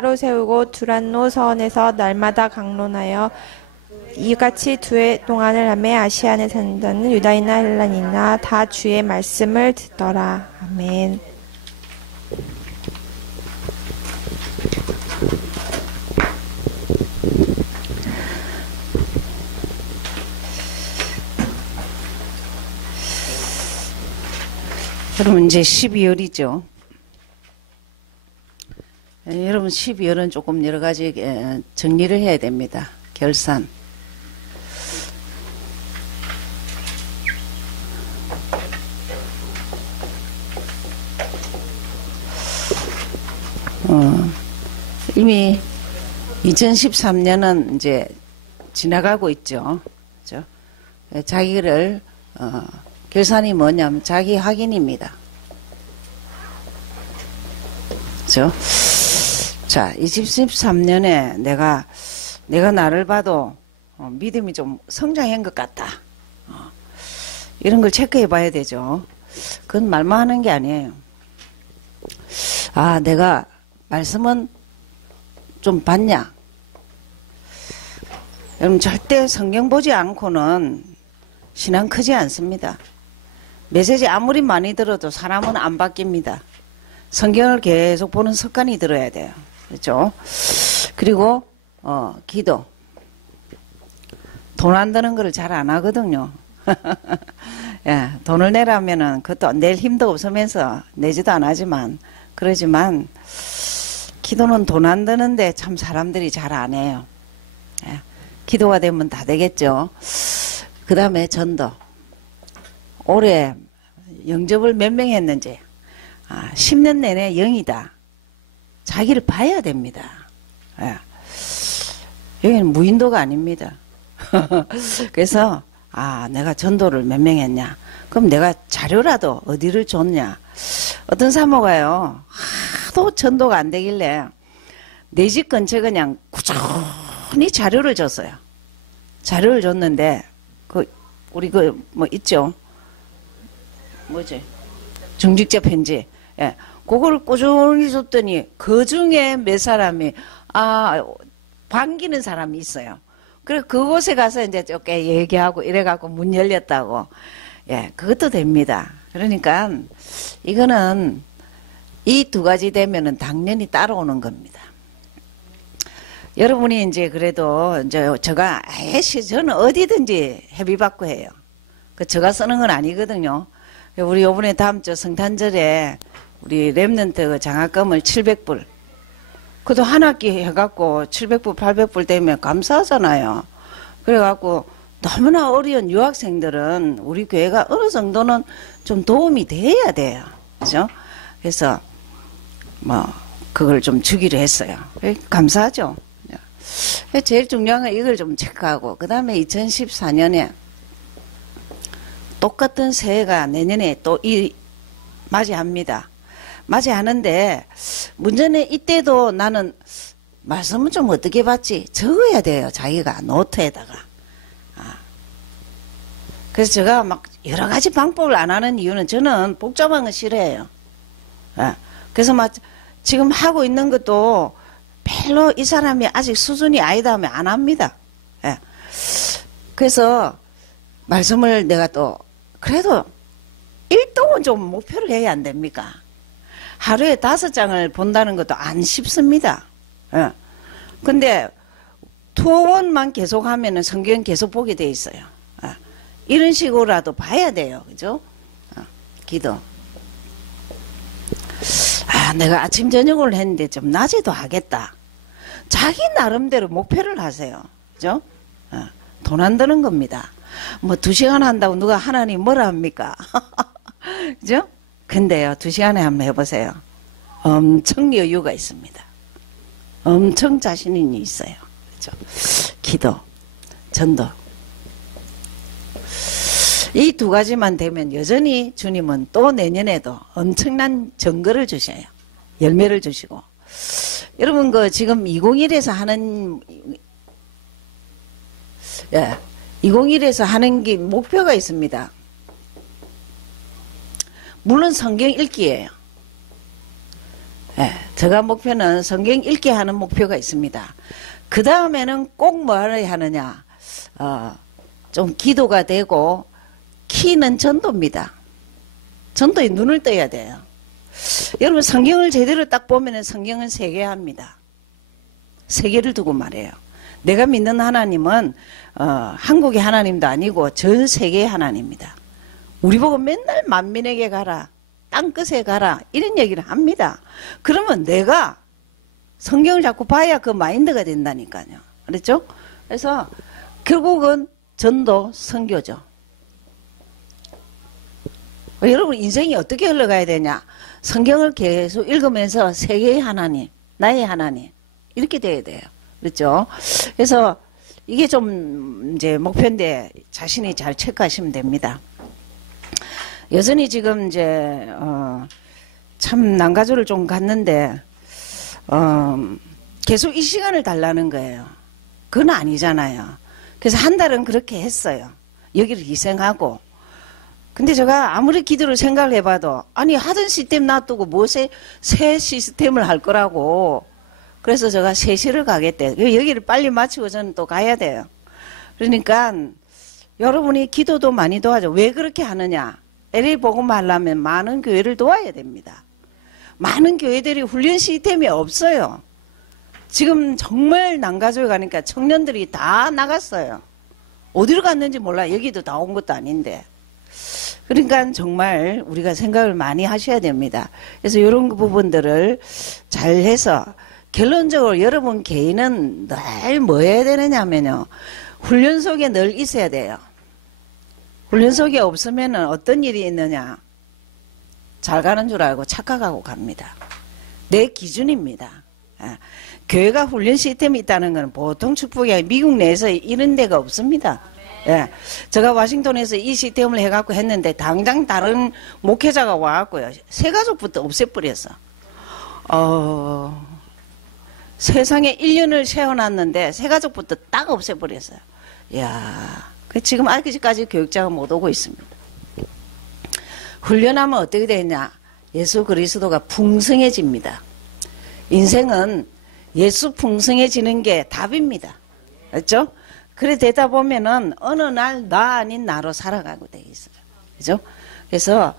로 세우고 두란노 서원에서 날마다 강론하여 이같이 두 해 동안을 하매 아시아에 산다는 유다인이나 헬라인이나 다 주의 말씀을 듣더라. 아멘. 여러분 이제 12월이죠. 여러분 12월은 조금 여러 가지 정리를 해야 됩니다. 결산. 이미 2013년은 이제 지나가고 있죠. 그렇죠? 자기를 결산이 뭐냐면 자기 확인입니다. 그렇죠? 자, 2013년에 내가 나를 봐도 믿음이 좀 성장한 것 같다. 이런 걸 체크해 봐야 되죠. 그건 말만 하는 게 아니에요. 아, 내가 말씀은 좀 봤냐? 여러분 절대 성경 보지 않고는 신앙 크지 않습니다. 메시지 아무리 많이 들어도 사람은 안 바뀝니다. 성경을 계속 보는 습관이 들어야 돼요. 그렇죠? 그리고 기도. 돈 안 드는 거를 잘 안 하거든요. 예, 돈을 내라면은 그것도 낼 힘도 없으면서 내지도 안 하지만 그러지만 기도는 돈 안 드는데 참 사람들이 잘 안 해요. 예, 기도가 되면 다 되겠죠. 그 다음에 전도. 올해 영접을 몇 명 했는지 10년 내내 0이다. 자기를 봐야 됩니다. 예. 여기는 무인도가 아닙니다. 그래서 내가 전도를 몇 명 했냐. 그럼 내가 자료라도 어디를 줬냐. 어떤 사모가요. 하도 전도가 안 되길래 내 집 근처에 그냥 꾸준히 자료를 줬어요. 자료를 줬는데 우리 뭐 있죠. 뭐지? 중직자 편지. 예. 그걸 꾸준히 줬더니 그 중에 몇 사람이 반기는 사람이 있어요. 그래 그곳에 가서 이제 꽤 얘기하고 이래갖고 문 열렸다고. 예, 그것도 됩니다. 그러니까 이거는 이 두 가지 되면은 당연히 따라오는 겁니다. 여러분이 이제 그래도 이제 제가 저는 어디든지 회비받고 해요. 제가 쓰는 건 아니거든요. 우리 요번에 다음 주 성탄절에 우리 랩런트 장학금을 700불. 그것도 한 학기 해갖고 700불, 800불 되면 감사하잖아요. 그래갖고 너무나 어려운 유학생들은 우리 교회가 어느 정도는 좀 도움이 돼야 돼요. 그죠? 그래서 그걸 좀 주기로 했어요. 감사하죠. 제일 중요한 건 이걸 좀 체크하고, 그 다음에 2014년에 똑같은 새해가 내년에 또 맞이합니다. 맞이하는데 문제는 이때도 나는 말씀은 좀 어떻게 받지? 적어야 돼요. 자기가 노트에다가. 그래서 제가 막 여러 가지 방법을 안 하는 이유는 저는 복잡한 거 싫어해요. 그래서 막 지금 하고 있는 것도 별로 이 사람이 아직 수준이 아니다 하면 안 합니다. 그래서 말씀을 내가 또 그래도 1등은 좀 목표를 해야 안 됩니까? 하루에 5장을 본다는 것도 안 쉽습니다. 근데 투어원만 계속 하면은 성경 계속 보게 돼 있어요. 이런 식으로라도 봐야 돼요. 그죠? 기도. 내가 아침 저녁을 했는데 좀 낮에도 하겠다. 자기 나름대로 목표를 하세요. 그죠? 돈 안 드는 겁니다. 뭐 2시간 한다고 누가 하나님 뭐라 합니까? 그죠? 근데요, 2시간에 한번 해보세요. 엄청 여유가 있습니다. 엄청 자신이 있어요. 그죠? 기도, 전도. 이 두 가지만 되면 여전히 주님은 또 내년에도 엄청난 증거를 주셔요. 열매를 주시고. 여러분, 지금 201에서 하는, 201에서 하는 게 목표가 있습니다. 물론 성경 읽기예요. 제가 목표는 성경 읽게 하는 목표가 있습니다. 그 다음에는 꼭 뭐 해야 하느냐, 좀 기도가 되고, 키는 전도입니다. 전도에 눈을 떠야 돼요. 여러분, 성경을 제대로 딱 보면은 성경은 세 개 합니다. 세 개를 두고 말해요. 내가 믿는 하나님은 한국의 하나님도 아니고 전 세계의 하나님입니다. 우리 보고 맨날 만민에게 가라, 땅끝에 가라, 이런 얘기를 합니다. 그러면 내가 성경을 자꾸 봐야 그 마인드가 된다니까요. 그렇죠? 그래서 결국은 전도, 선교죠. 여러분, 인생이 어떻게 흘러가야 되냐? 성경을 계속 읽으면서 세계의 하나님, 나의 하나님, 이렇게 돼야 돼요. 그렇죠? 그래서 이게 좀 이제 목표인데 자신이 잘 체크하시면 됩니다. 여전히 지금 이제 참 난가조를 좀 갔는데 계속 이 시간을 달라는 거예요. 그건 아니잖아요. 그래서 한 달은 그렇게 했어요. 여기를 희생하고. 근데 제가 아무리 기도를 생각을 해봐도 아니 하던 시스템 놔두고 무엇에 새 시스템을 할 거라고. 그래서 제가 3시를 가겠대. 여기를 빨리 마치고 저는 또 가야 돼요. 그러니까 여러분이 기도도 많이 도와줘. 왜 그렇게 하느냐? LA 복음 하려면 많은 교회를 도와야 됩니다. 많은 교회들이 훈련 시스템이 없어요. 지금 정말 난가조에 가니까 청년들이 다 나갔어요. 어디로 갔는지 몰라. 여기도 다 온 것도 아닌데. 그러니까 정말 우리가 생각을 많이 하셔야 됩니다. 그래서 이런 부분들을 잘 해서 결론적으로 여러분 개인은 늘 뭐 해야 되느냐면요. 훈련 속에 늘 있어야 돼요. 훈련 속에 없으면 어떤 일이 있느냐. 잘 가는 줄 알고 착각하고 갑니다. 내 기준입니다. 교회가 훈련 시스템이 있다는 건 보통 축복이 미국 내에서 이런 데가 없습니다. 예. 제가 워싱턴에서 이 시스템을 해갖고 했는데 당장 다른 목회자가 와갖고요. 새 가족부터 없애버렸어. 세상에 1년을 세워놨는데 새 가족부터 딱 없애버렸어요. 이야. 지금 아직까지 교육자가 못 오고 있습니다. 훈련하면 어떻게 되냐? 예수 그리스도가 풍성해집니다. 인생은 예수 풍성해지는 게 답입니다. 그렇죠? 그래 되다 보면은 어느 날 나 아닌 나로 살아가고 돼 있어요. 그죠? 그래서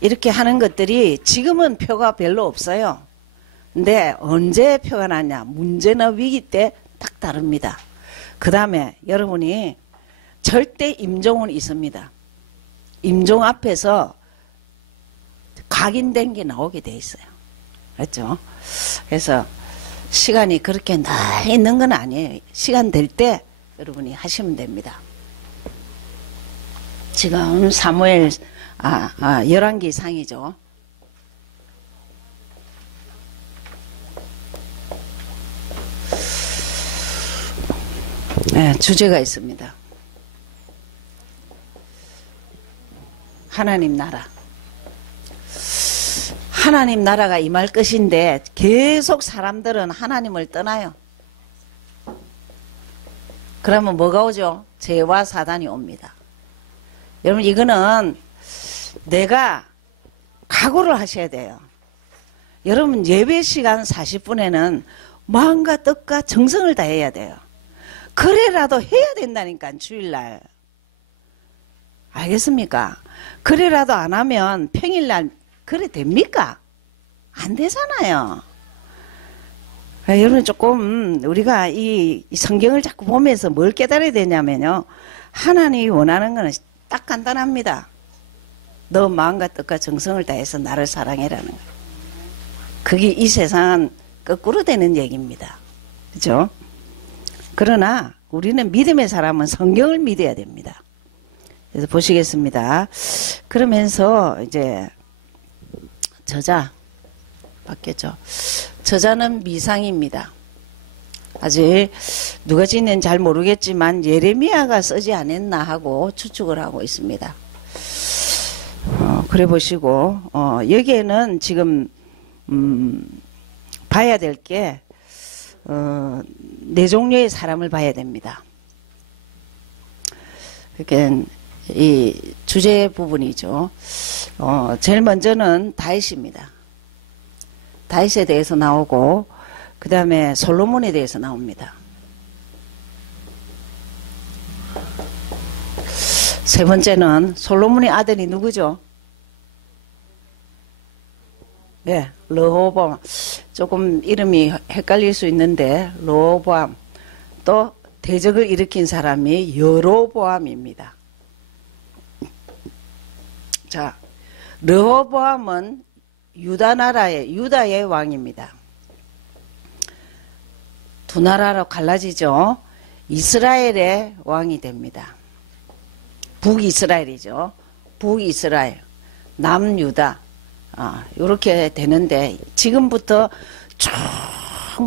이렇게 하는 것들이 지금은 표가 별로 없어요. 근데 언제 표가 나냐? 문제나 위기 때 딱 다릅니다. 그 다음에 여러분이 절대 임종은 있습니다. 임종 앞에서 각인된 게 나오게 돼 있어요. 그렇죠? 그래서 시간이 그렇게 나 있는 건 아니에요. 시간 될 때 여러분이 하시면 됩니다. 지금 사무엘 열왕기 상이죠. 네, 주제가 있습니다. 하나님 나라. 하나님 나라가 임할 것인데 계속 사람들은 하나님을 떠나요. 그러면 뭐가 오죠? 죄와 사단이 옵니다. 여러분 이거는 내가 각오를 하셔야 돼요. 여러분 예배 시간 40분에는 마음과 뜻과 정성을 다해야 돼요. 그래라도 해야 된다니까 주일날. 알겠습니까? 그래라도 안 하면 평일날 그래 됩니까? 안 되잖아요. 여러분 조금 우리가 이 성경을 자꾸 보면서 뭘 깨달아야 되냐면요. 하나님이 원하는 거는 딱 간단합니다. 너 마음과 뜻과 정성을 다해서 나를 사랑해라는 거예요. 그게 이 세상은 거꾸로 되는 얘기입니다. 그죠? 그러나 우리는 믿음의 사람은 성경을 믿어야 됩니다. 그래서 보시겠습니다. 그러면서 이제 저자 바뀌었죠. 저자는 미상입니다. 아직 누가 짓는지 잘 모르겠지만 예레미야가 쓰지 않았나 하고 추측을 하고 있습니다. 그래 보시고 여기에는 지금 봐야 될 게 네 종류의 사람을 봐야 됩니다. 그러니까 이 주제 부분이죠. 제일 먼저는 다윗입니다. 다윗에 대해서 나오고 그 다음에 솔로몬에 대해서 나옵니다. 세 번째는 솔로몬의 아들이 누구죠? 예, 르호보암. 조금 이름이 헷갈릴 수 있는데 르호보암. 또 대적을 일으킨 사람이 여로보암입니다. 자, 르호보암은 유다의 왕입니다. 두 나라로 갈라지죠. 이스라엘의 왕이 됩니다. 북이스라엘이죠. 북이스라엘, 남유다. 이렇게 되는데 지금부터 쭉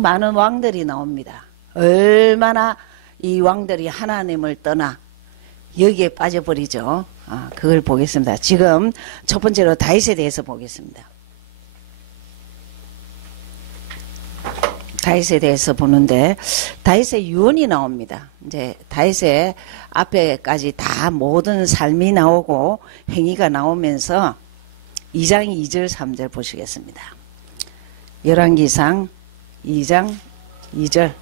많은 왕들이 나옵니다. 얼마나 이 왕들이 하나님을 떠나 여기에 빠져버리죠. 그걸 보겠습니다. 지금 첫 번째로 다윗에 대해서 보겠습니다. 다윗에 대해서 보는데 다윗의 유언이 나옵니다. 이제 다윗의 앞에까지 다 모든 삶이 나오고 행위가 나오면서 2장 2절 3절 보시겠습니다. 열왕기상 2장 2절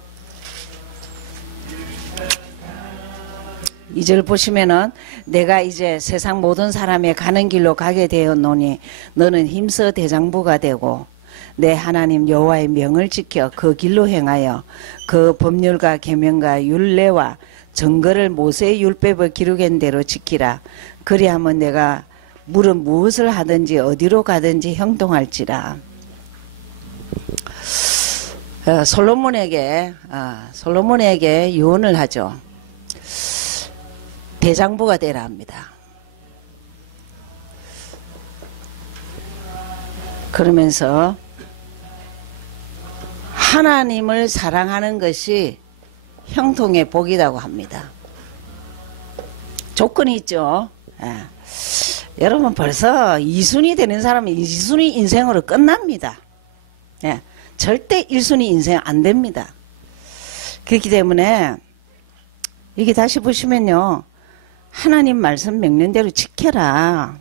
2절 보시면은 내가 이제 세상 모든 사람의 가는 길로 가게 되었노니 너는 힘써 대장부가 되고 내 하나님 여호와의 명을 지켜 그 길로 행하여 그 법률과 계명과 율례와 정거를 모세의 율법을 기록한 대로 지키라. 그리하면 내가 물은 무엇을 하든지 어디로 가든지 형통할지라. 솔로몬에게 유언을 하죠. 대장부가 되라 합니다. 그러면서 하나님을 사랑하는 것이 형통의 복이라고 합니다. 조건이 있죠. 여러분 벌써 이순이 되는 사람은 이순이 인생으로 끝납니다. 절대 1순위 인생 안 됩니다. 그렇기 때문에 이게 다시 보시면요. 하나님 말씀 명령대로 지켜라.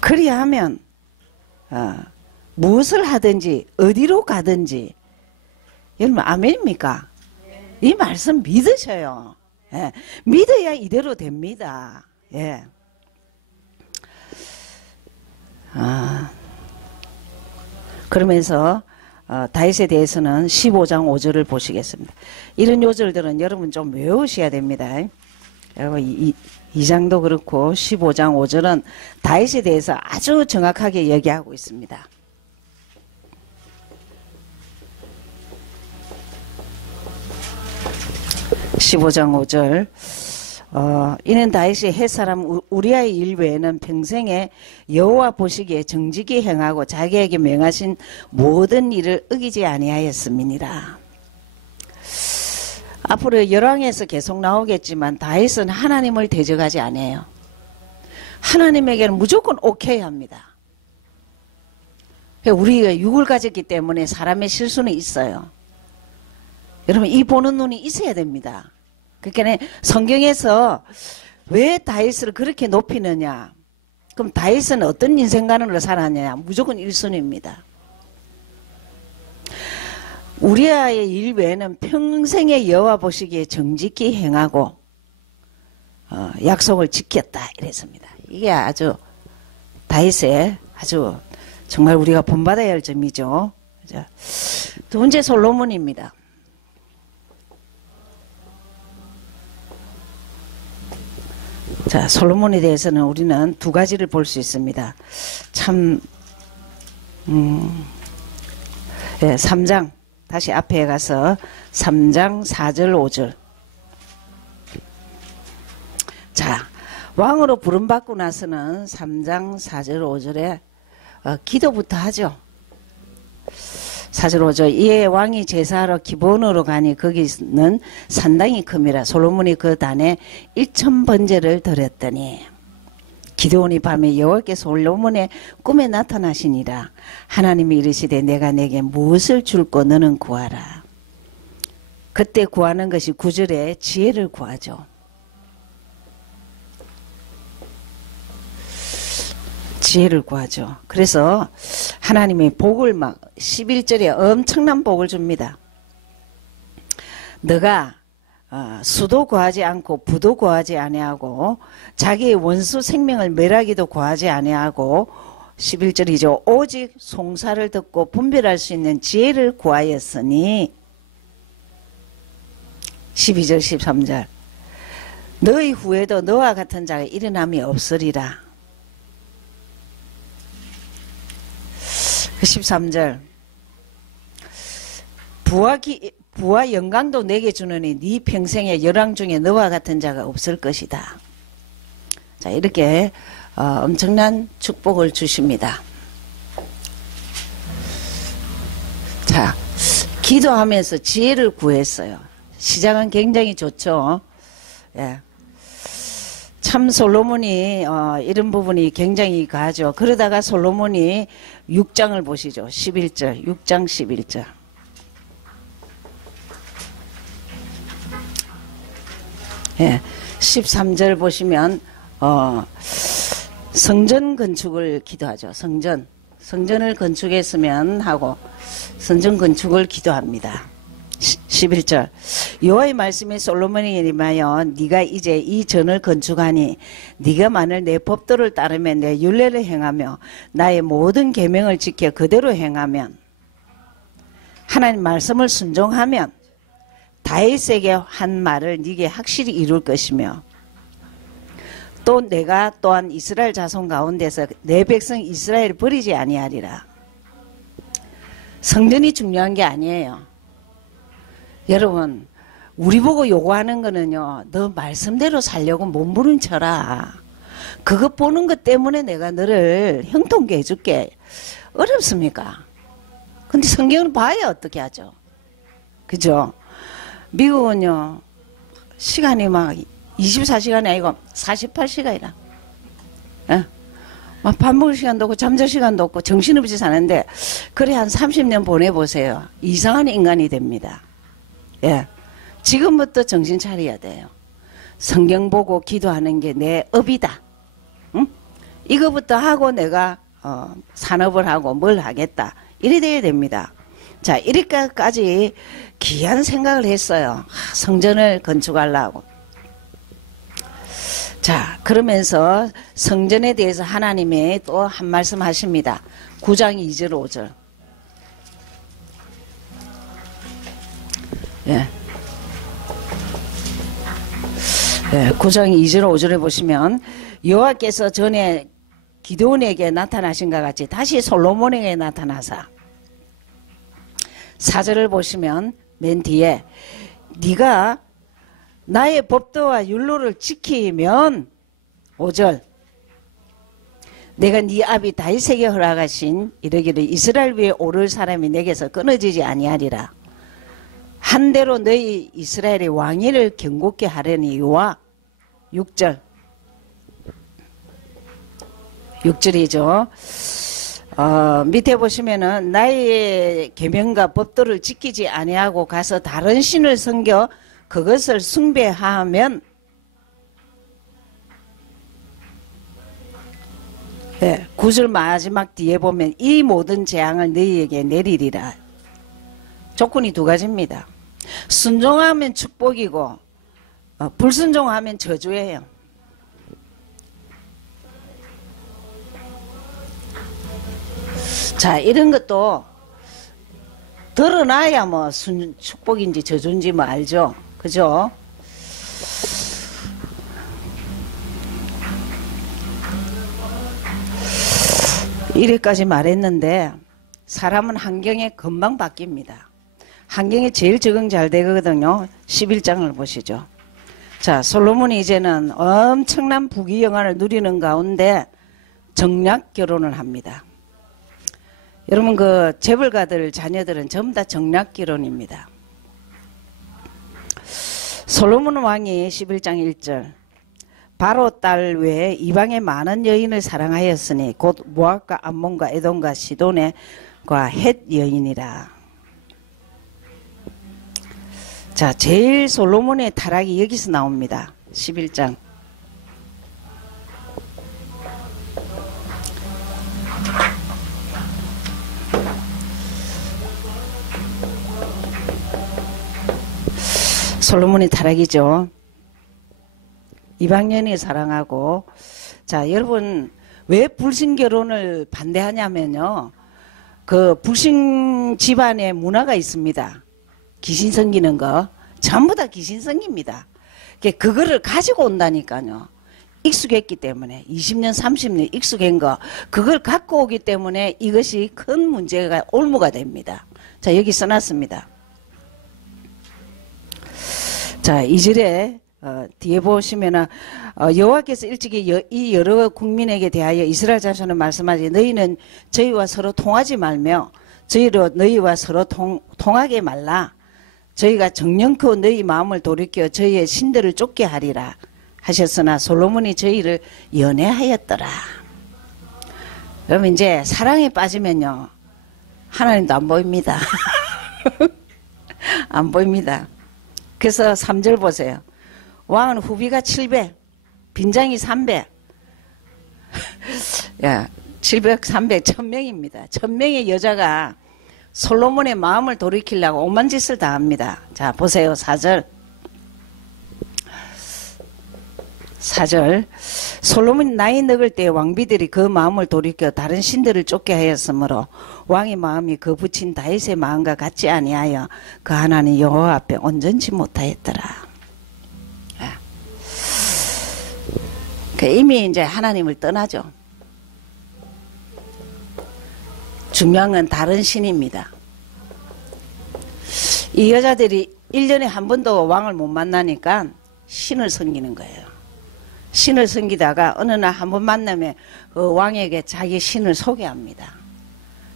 그리하면 무엇을 하든지 어디로 가든지 여러분 아멘입니까? 이 말씀 믿으셔요. 믿어야 이대로 됩니다. 그러면서 다윗에 대해서는 15장 5절을 보시겠습니다. 이런 요절들은 여러분 좀 외우셔야 됩니다. 2장도 그렇고 15장 5절은 다윗에 대해서 아주 정확하게 얘기하고 있습니다. (15장 5절) 이는 다윗이 햇사람 우리아의 일 외에는 평생에 여호와 보시기에 정직히 행하고 자기에게 명하신 모든 일을 어기지 아니하였음이니라. 앞으로 열왕에서 계속 나오겠지만 다윗은 하나님을 대적하지 않아요. 하나님에게는 무조건 오케이 합니다. 우리가 육을 가졌기 때문에 사람의 실수는 있어요. 여러분 이 보는 눈이 있어야 됩니다. 그러니까 성경에서 왜 다윗을 그렇게 높이느냐? 그럼 다윗은 어떤 인생관으로 살았느냐? 무조건 1순위입니다. 우리아의 일 외에는 평생에 여호와 보시기에 정직히 행하고 약속을 지켰다 이랬습니다. 이게 아주 다윗의 아주 정말 우리가 본받아야 할 점이죠. 두 번째 솔로몬입니다. 자, 솔로몬에 대해서는 우리는 두 가지를 볼 수 있습니다. 참, 3장, 다시 앞에 가서 3장 4절 5절. 자, 왕으로 부름받고 나서는 3장 4절 5절에 기도부터 하죠. 4절 5절 이에 왕이 제사하러 기본으로 가니 거기는 산당이 큼이라 솔로몬이 그 단에 1000번제를 드렸더니 기드온이 밤에 여호와께 솔로몬의 꿈에 나타나시니라. 하나님이 이르시되 내가 내게 무엇을 줄고 너는 구하라. 그때 구하는 것이 9절에 지혜를 구하죠. 지혜를 구하죠. 그래서 하나님이 복을 막 11절에 엄청난 복을 줍니다. 너가 수도 구하지 않고 부도 구하지 아니하고 자기의 원수 생명을 멸하기도 구하지 아니하고 11절이죠. 오직 송사를 듣고 분별할 수 있는 지혜를 구하였으니 12절 13절 너희 후에도 너와 같은 자가 일어남이 없으리라. 13절 부와 영광도 내게 주느니 네 평생의 열왕 중에 너와 같은 자가 없을 것이다. 자, 이렇게 엄청난 축복을 주십니다. 자, 기도하면서 지혜를 구했어요. 시작은 굉장히 좋죠. 예. 참 솔로몬이 이런 부분이 굉장히 가죠. 그러다가 솔로몬이 6장을 보시죠. 11절 6장 11절 예, 13절 보시면 성전 건축을 기도하죠. 성전을 건축했으면 하고 성전 건축을 기도합니다. 11절 여호와의 말씀이 솔로몬에게 임하여 네가 이제 이 전을 건축하니 네가 만일 내 법도를 따르며 내 율례를 행하며 나의 모든 계명을 지켜 그대로 행하면 하나님 말씀을 순종하면 다윗에게 한 말을 네게 확실히 이룰 것이며 또 내가 또한 이스라엘 자손 가운데서 내 백성 이스라엘을 버리지 아니하리라. 성전이 중요한 게 아니에요. 여러분 우리 보고 요구하는 거는요, 너 말씀대로 살려고 몸부림쳐라. 그것 보는 것 때문에 내가 너를 형통케 해줄게. 어렵습니까? 근데 성경을 봐야 어떻게 하죠? 그죠? 미국은요 시간이 막 24시간이 아니고 48시간이라 막 밥 먹을 시간도 없고 잠잘 시간도 없고 정신없이 사는데 그래 한 30년 보내보세요. 이상한 인간이 됩니다. 예, 지금부터 정신 차려야 돼요. 성경 보고 기도하는 게 내 업이다. 응? 이거부터 하고 내가 산업을 하고 뭘 하겠다. 이래 돼야 됩니다. 자, 이렇게까지 귀한 생각을 했어요. 성전을 건축하려고. 자, 그러면서 성전에 대해서 하나님이 또 한 말씀 하십니다. 9장 2절 5절. 예. 예, 9장 2절 5절에 보시면 여호와께서 전에 기드온에게 나타나신 것 같이 다시 솔로몬에게 나타나사 4절을 보시면 맨 뒤에 네가 나의 법도와 율로를 지키면 5절 내가 네 아비 다윗에게 허락하신 이르기를 이스라엘 위에 오를 사람이 내게서 끊어지지 아니하리라. 한대로 너희 이스라엘의 왕위를 견고케 하려니와 6절 6절이죠. 밑에 보시면은 나의 계명과 법도를 지키지 아니하고 가서 다른 신을 섬겨 그것을 숭배하면 네, 9절 마지막 뒤에 보면 이 모든 재앙을 너희에게 내리리라. 조건이 두 가지입니다. 순종하면 축복이고 불순종하면 저주예요. 자, 이런 것도 드러나야 뭐 축복인지 저주인지 뭐 알죠. 그죠? 이래까지 말했는데 사람은 환경에 금방 바뀝니다. 환경에 제일 적응 잘 되거든요. 11장을 보시죠. 자, 솔로몬이 이제는 엄청난 부귀영화를 누리는 가운데 정략 결혼을 합니다. 여러분 그 재벌가들 자녀들은 전부 다 정략 결혼입니다. 솔로몬 왕이 11장 1절 바로 딸 외에 이방의 많은 여인을 사랑하였으니 곧 모압과 암몬과 에돔과 시돈과 헷 여인이라. 자, 제일 솔로몬의 타락이 여기서 나옵니다. 11장 솔로몬이 타락이죠. 이방인을 사랑하고. 자, 여러분 왜 불신 결혼을 반대하냐면요, 그 불신 집안에 문화가 있습니다. 귀신 섬기는 거 전부 다 귀신 섬깁니다. 그거를 가지고 온다니까요. 익숙했기 때문에 20년 30년 익숙한 거 그걸 갖고 오기 때문에 이것이 큰 문제가 올무가 됩니다. 자, 여기 써놨습니다. 자, 2절에 뒤에 보시면은 여호와께서 일찍이 이 여러 국민에게 대하여 이스라엘 자손을 말씀하지, 너희는 저희와 서로 통하지 말며 저희로 너희와 서로 통하게 말라. 저희가 정령코 너희 마음을 돌이켜 저희의 신들을 쫓게 하리라 하셨으나 솔로몬이 저희를 연애하였더라. 그럼 이제 사랑에 빠지면요, 하나님도 안 보입니다. 안 보입니다. 그래서 3절 보세요. 왕은 후비가 700, 빈장이 300. 야, 700, 300, 1000명입니다. 1000명의 여자가 솔로몬의 마음을 돌이키려고 오만 짓을 다 합니다. 자, 보세요. 4절. 4절. 솔로몬이 나이 늙을 때 왕비들이 그 마음을 돌이켜 다른 신들을 쫓게 하였으므로 왕의 마음이 그 붙인 다윗의 마음과 같지 아니하여 그 하나님 여호와 앞에 온전치 못하였더라. 이미 이제 하나님을 떠나죠. 중요한 건 다른 신입니다. 이 여자들이 1년에 한 번도 왕을 못 만나니까 신을 섬기는 거예요. 신을 섬기다가 어느 날 한 번 만나면 그 왕에게 자기 신을 소개합니다.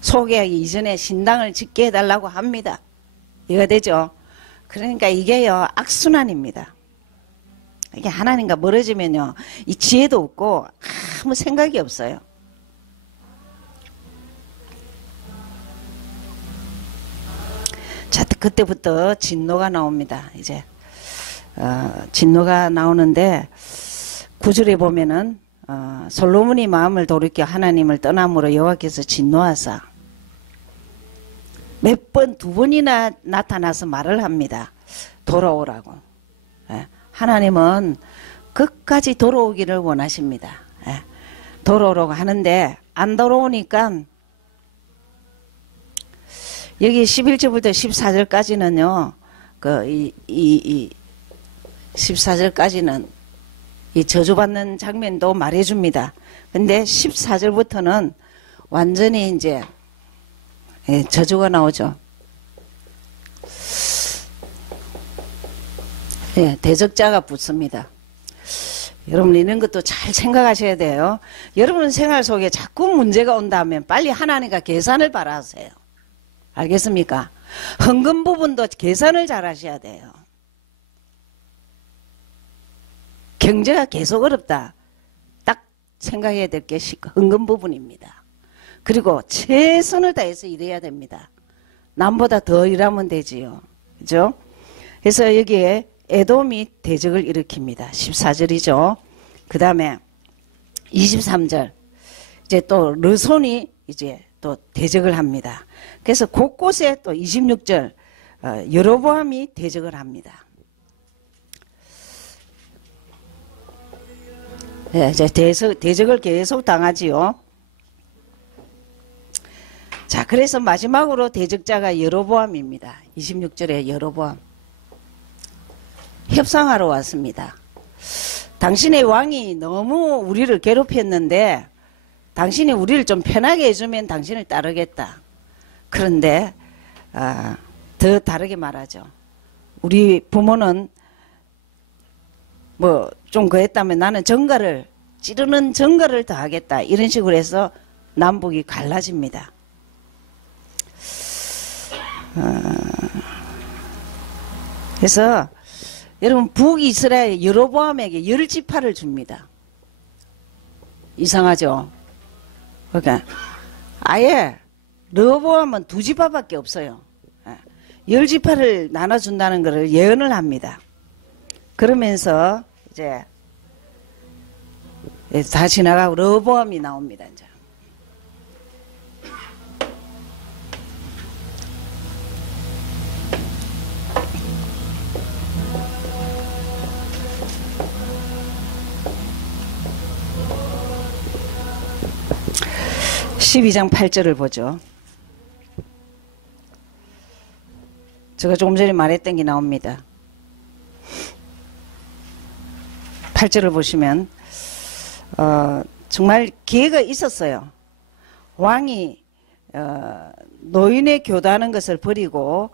소개하기 이전에 신당을 짓게 해달라고 합니다. 이해가 되죠? 그러니까 이게요, 악순환입니다. 이게 하나님과 멀어지면요, 이 지혜도 없고 아무 생각이 없어요. 자, 그때부터 진노가 나옵니다. 이제 진노가 나오는데 9절에 보면은 솔로몬이 마음을 돌이켜 하나님을 떠남으로 여호와께서 진노하사 몇 번, 2번이나 나타나서 말을 합니다. 돌아오라고. 하나님은 끝까지 돌아오기를 원하십니다. 돌아오라고 하는데 안 돌아오니까 여기 11절부터 14절까지는요, 14절까지는 이 저주받는 장면도 말해줍니다. 근데 14절부터는 완전히 이제 저주가 나오죠. 대적자가 붙습니다. 여러분, 이런 것도 잘 생각하셔야 돼요. 여러분 생활 속에 자꾸 문제가 온다면 빨리 하나님과 계산을 바라세요. 알겠습니까? 헌금 부분도 계산을 잘 하셔야 돼요. 경제가 계속 어렵다. 딱 생각해야 될 게 헌금 부분입니다. 그리고 최선을 다해서 일해야 됩니다. 남보다 더 일하면 되지요. 그죠? 그래서 여기에 에돔이 대적을 일으킵니다. 14절이죠. 그 다음에 23절. 이제 또 르손이 이제 또 대적을 합니다. 그래서 곳곳에 또 26절 여로보암이 대적을 합니다. 네, 이제 대적을 계속 당하지요. 자, 그래서 마지막으로 대적자가 여로보암입니다. 26절에 여로보암. 협상하러 왔습니다. 당신의 왕이 너무 우리를 괴롭혔는데 당신이 우리를 좀 편하게 해주면 당신을 따르겠다. 그런데 더 다르게 말하죠. 우리 부모는 뭐 좀 그랬다면 나는 정가를 찌르는 정가를 더 하겠다. 이런 식으로 해서 남북이 갈라집니다. 그래서 여러분, 북이스라엘 여로보암에게 10지파를 줍니다. 이상하죠? 그러니까 아예 르호보암은 2지파밖에 없어요. 10지파를 나눠준다는 것을 예언을 합니다. 그러면서 이제 다 지나가고 르호보암이 나옵니다. 이제. 12장 8절을 보죠. 제가 조금 전에 말했던 게 나옵니다. 8절을 보시면 정말 기회가 있었어요. 왕이 노인의 교도하는 것을 버리고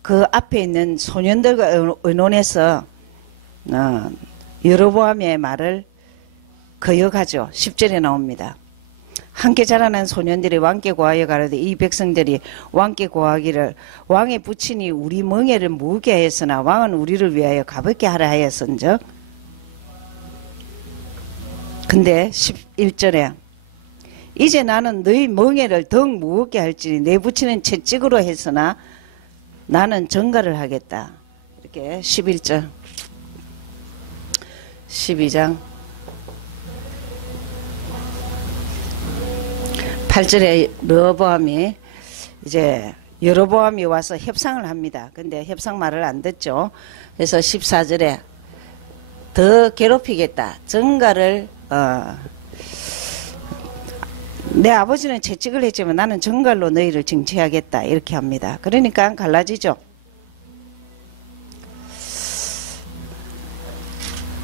그 앞에 있는 소년들과 의논해서 여로보암의 말을 거역하죠. 10절에 나옵니다. 함께 자라난 소년들이 왕께 고하여 가로되 이 백성들이 왕께 고하기를 왕의 부친이 우리 멍에를 무게 하였으나 왕은 우리를 위하여 가볍게 하라 하였은즉. 근데 11절에 이제 나는 너희 멍에를 더욱 무겁게 할지니 내 부친은 채찍으로 했으나 나는 전가를 하겠다. 이렇게 11절 12장 8절에 르호보암이 이제 여로보암이 와서 협상을 합니다. 근데 협상 말을 안 듣죠. 그래서 14절에 더 괴롭히겠다. 전가를 내 아버지는 채찍을 했지만 나는 전갈로 너희를 징치하겠다. 이렇게 합니다. 그러니까 갈라지죠.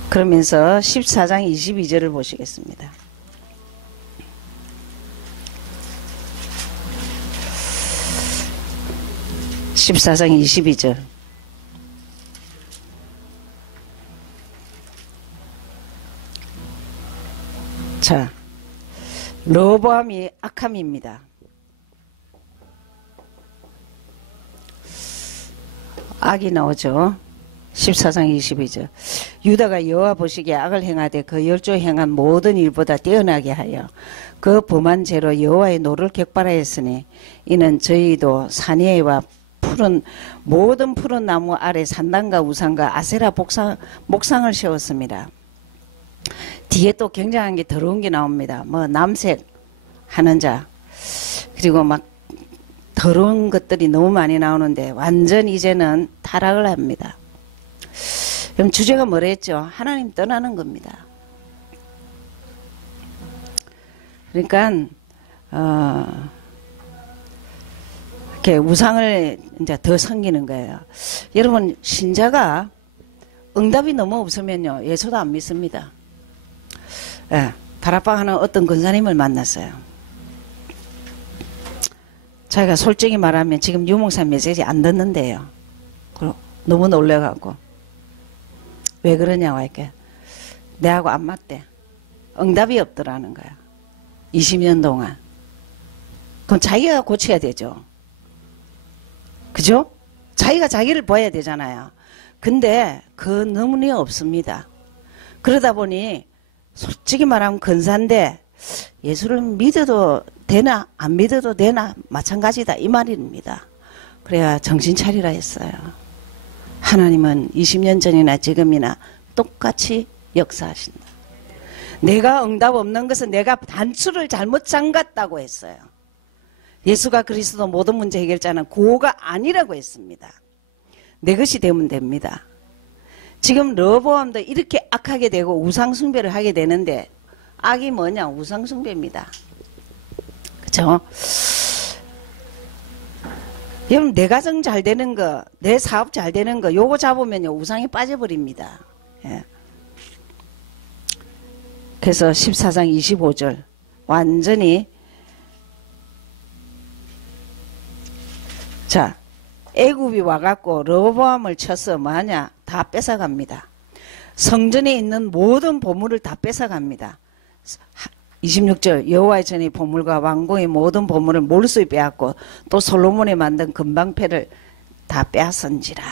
그러면서 14장 22절을 보시겠습니다. (14장 22절) 자, 르호보암이 악함입니다. 악이 나오죠. 14장 22절 유다가 여호와 보시기에 악을 행하되 그 열조 행한 모든 일보다 뛰어나게 하여 그 범한 죄로 여호와의 노를 격발하였으니 이는 저희도 산위와 모든 푸른 나무 아래 산당과 우상과 아세라 목상을 세웠습니다. 뒤에 또 굉장한 게 더러운 게 나옵니다. 뭐 남색 하는 자 그리고 막 더러운 것들이 너무 많이 나오는데 완전 이제는 타락을 합니다. 그럼 주제가 뭐랬죠? 하나님 떠나는 겁니다. 그러니까 이렇게 우상을 이제 더 섬기는 거예요. 여러분 신자가 응답이 너무 없으면요 예수도 안 믿습니다. 예, 다락방 하는 어떤 권사님을 만났어요. 자기가 솔직히 말하면 지금 유목사 메시지 안 듣는데요. 너무 놀래갖고 왜 그러냐고 이렇게 내하고 안 맞대. 응답이 없더라는 거야. 20년 동안. 그럼 자기가 고쳐야 되죠. 그죠? 자기가 자기를 봐야 되잖아요. 근데 그 너무나 없습니다. 그러다 보니 솔직히 말하면 근사인데 예수를 믿어도 되나 안 믿어도 되나 마찬가지다 이 말입니다. 그래야 정신 차리라 했어요. 하나님은 20년 전이나 지금이나 똑같이 역사하신다. 내가 응답 없는 것은 내가 단추를 잘못 잠갔다고 했어요. 예수가 그리스도 모든 문제 해결자는 그가 아니라고 했습니다. 내 것이 되면 됩니다. 지금 르호보암도 이렇게 악하게 되고 우상숭배를 하게 되는데 악이 뭐냐? 우상숭배입니다. 그렇죠? 여러분 내 가정 잘 되는 거, 내 사업 잘 되는 거 요거 잡으면요 우상에 빠져버립니다. 예. 그래서 14장 25절 완전히 자 애굽이 와갖고 르호보암을 쳐서 뭐하냐 다 뺏어갑니다. 성전에 있는 모든 보물을 다 뺏어갑니다. 26절 여호와의 전의 보물과 왕궁의 모든 보물을 몰수히 빼앗고 또 솔로몬이 만든 금방패를 다 빼앗은지라.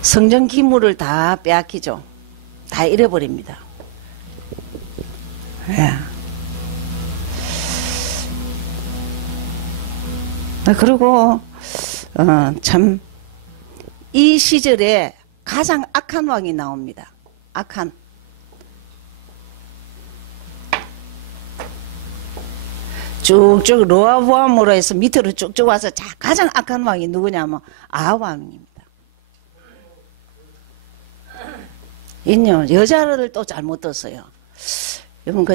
성전 기물을 다 빼앗기죠. 다 잃어버립니다. 예. 그리고 참 이 시절에 가장 악한 왕이 나옵니다. 악한 쭉쭉 르호보암으로 해서 밑으로 쭉쭉 와서 가장 악한 왕이 누구냐면 아합 왕입니다. 인요 여자를 또 잘못 뒀어요. 여러분,